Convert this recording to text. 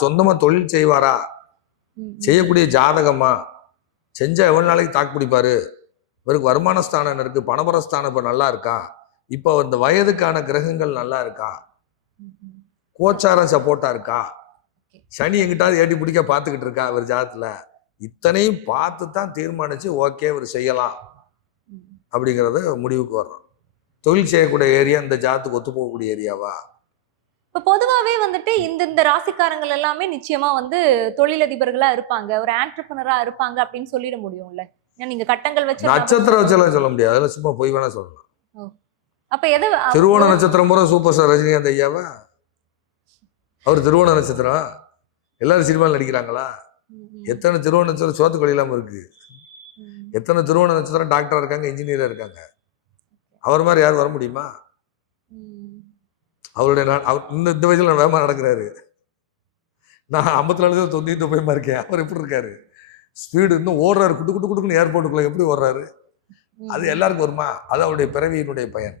சொந்தமா தொழில் செய்வாரா. செய்யக்கூடிய ஜாதகமா? செஞ்சா எவ்வளவு நாளைக்கு தாக்கு பிடிப்பாரு? இவருக்கு வருமான ஸ்தானம் இருக்கு பணபரஸ்தானம் இப்ப நல்லா இருக்கா? இப்போ இந்த வயதுக்கான கிரகங்கள் நல்லா இருக்கா. கோச்சாரம் சப்போர்ட்டா இருக்கா. சனி எங்கிட்டாவது ஏட்டி பிடிக்க பார்த்துக்கிட்டு இருக்கா இவர் ஜாதத்துல? இத்தனையும் பார்த்து தான் தீர்மானிச்சு ஓகே இவர் செய்யலாம். அப்படிங்கிறத முடிவுக்கு வர்றோம். தொழில் செய்யக்கூடிய ஏரியா இந்த ஜாத்துக்கு ஒத்து போகக்கூடிய ஏரியாவா இப்ப பொதுவாவே வந்துட்டு இந்த இந்த ராசிக்காரங்கள் எல்லாமே நிச்சயமா வந்து தொழிலதிபர்களா இருப்பாங்க. ஒரு ஆண்டர்பனரா இருப்பாங்க அப்படின்னு சொல்லிட முடியும்ல? ஏன்னா நீங்க கட்டங்கள் வச்சு நட்சத்திரம் வச்செல்லாம் சொல்ல முடியாது. அதெல்லாம் சும்மா போய் வேணா சொல்லலாம். அப்ப எது திருவோண நட்சத்திரம் பூரா சூப்பர் ஸ்டார் ரஜினிகாந்த் ஐயாவா? அவர் திருவோண நட்சத்திரம். எல்லாரும் சினிமாவில் நடிக்கிறாங்களா. எத்தனை திருவோண நட்சத்திரம் சோத்துக்கள் இல்லாமல் இருக்கு. எத்தனை திருவோண நட்சத்திரம் டாக்டரா இருக்காங்க இன்ஜினியரா இருக்காங்க? அவர் மாதிரி யாரும் வர முடியுமா. அவருடைய நா- அவர் இந்த இந்த வயசுல நான் வேகமாக நடக்கிறாரு. நான் ஐம்பத்தி நாலு தொண்ணூத்தி தொம்பயமா இருக்கேன் அவர் எப்படி இருக்காரு? ஸ்பீடு இன்னும் ஓடுறாரு. குட்டு குட்டு குட்டுக்குன்னு ஏர்போர்ட்டுக்குள்ள எப்படி ஓடுறாரு. அது எல்லாருக்கும் வருமா? அது அவருடைய பிறவியினுடைய பயன்.